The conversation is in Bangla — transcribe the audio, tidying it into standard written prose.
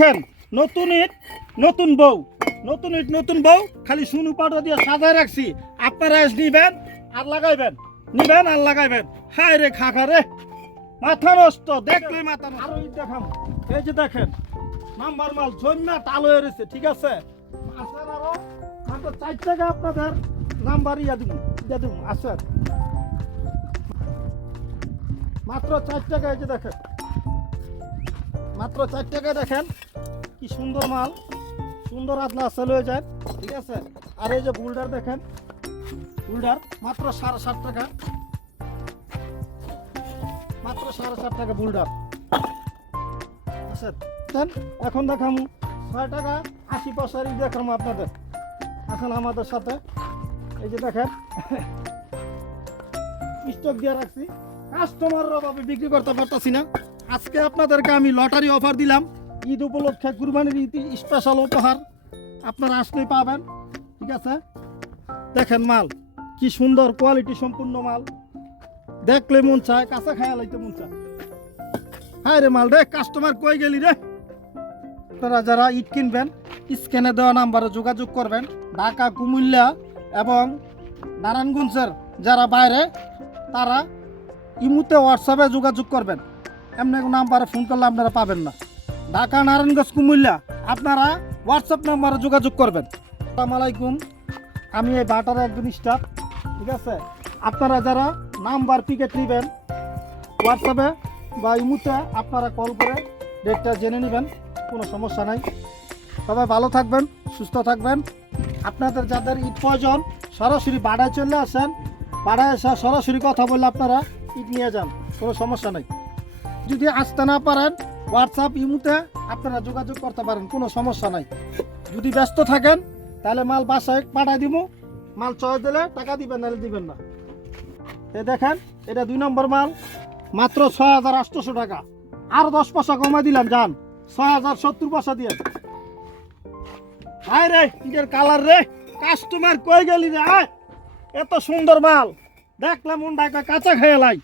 দেখেন নতুন ইট নতুন বউ, নতুন ইট নতুন বউ, খালি সুনু পাউডার দিয়ে সাজায় রাখছি। আপনারা এসে নিবেন আর লাগাইবেন, নিবেন আর লাগাইবেন। হায় রে খাখা রে, মাথা নষ্ট, দেখলে মাথা নষ্ট। আরো ইট দেখাম, এই যে দেখেন নাম্বার মাল জন্না টাল হয়ে রয়েছে, ঠিক আছে। আসেন আরো মাত্র 4 টাকা আপনাদের নাম্বার ইয়া দিব, আসেন মাত্র 4 টাকা। এই যে দেখেন মাত্র 4 টাকা, দেখেন কি সুন্দর মাল, সুন্দর আপনার সেল হয়ে যায়, ঠিক আছে। আর এই যে বুলডার দেখেন, বুলডার মাত্র 7.5 টাকা, মাত্র 7.5 টাকা বুলডার। আচ্ছা এখন দেখাম 6 টাকা 80 পয়সার দেখাম আপনাদের। এখন আমাদের সাথে এই যে দেখেন স্টক দিয়ে রাখছি, কাস্টমারের অভাবে বিক্রি করতে পারতাছি না। আজকে আপনাদেরকে আমি লটারি অফার দিলাম, ঈদ উপলক্ষে, কুরবানির ঈদ স্পেশাল উপহার আপনারা আসলেই পাবেন, ঠিক আছে। দেখেন মাল কি সুন্দর, কোয়ালিটি সম্পূর্ণ মাল, দেখলে মন চায়, কাঁচা খায়া লাইতে মন চায়। হ্যাঁ রে মাল রে, কাস্টমার কই গেলি রে। আপনারা যারা ইট কিনবেন স্ক্যানে দেওয়া নাম্বারে যোগাযোগ করবেন। ঢাকা, কুমিল্লা এবং নারায়ণগঞ্জের যারা বাইরে তারা ইমুতে হোয়াটসঅ্যাপে যোগাযোগ করবেন। এমনি নাম্বারে ফোন করলে আপনারা পাবেন না। ঢাকা, নারায়ণগঞ্জ, কুমিল্লা আপনারা হোয়াটসঅ্যাপ নাম্বারে যোগাযোগ করবেন। আসসালামু আলাইকুম, আমি এই বাটার একজন স্টাফ, ঠিক আছে। আপনারা যারা নাম্বার পিকেট নেবেন হোয়াটসঅ্যাপে বা ইমুতে আপনারা কল করে ডেটটা জেনে নেবেন, কোনো সমস্যা নাই। সবাই ভালো থাকবেন, সুস্থ থাকবেন। আপনাদের যাদের ইট প্রয়োজন সরাসরি বাড়ায় চলে আসেন, বাড়ায় এসে সরাসরি কথা বললে আপনারা ইট নিয়ে যান, কোনো সমস্যা নেই। যদি আসতে না পারেন হোয়াটসঅ্যাপ ইমুতে আপনারা যোগাযোগ করতে পারেন, কোনো সমস্যা নাই। যদি ব্যস্ত থাকেন তাহলে মাল বাসায় পাঠায় দিব, মাল চয়েস দিলে টাকা দিবেন, নাহলে দিবেন না। এই দেখেন এটা 2 নম্বর মাল, মাত্র 6,800 টাকা, আর 10 পয়সা কমাই দিলাম, যান 6,070 পয়সা দিয়ে। হায় রে ইটের কালার রে, কাস্টমার কই গেলি রে, এত সুন্দর মাল দেখলাম মন ঢাকা কাঁচা খেয়ে লাই।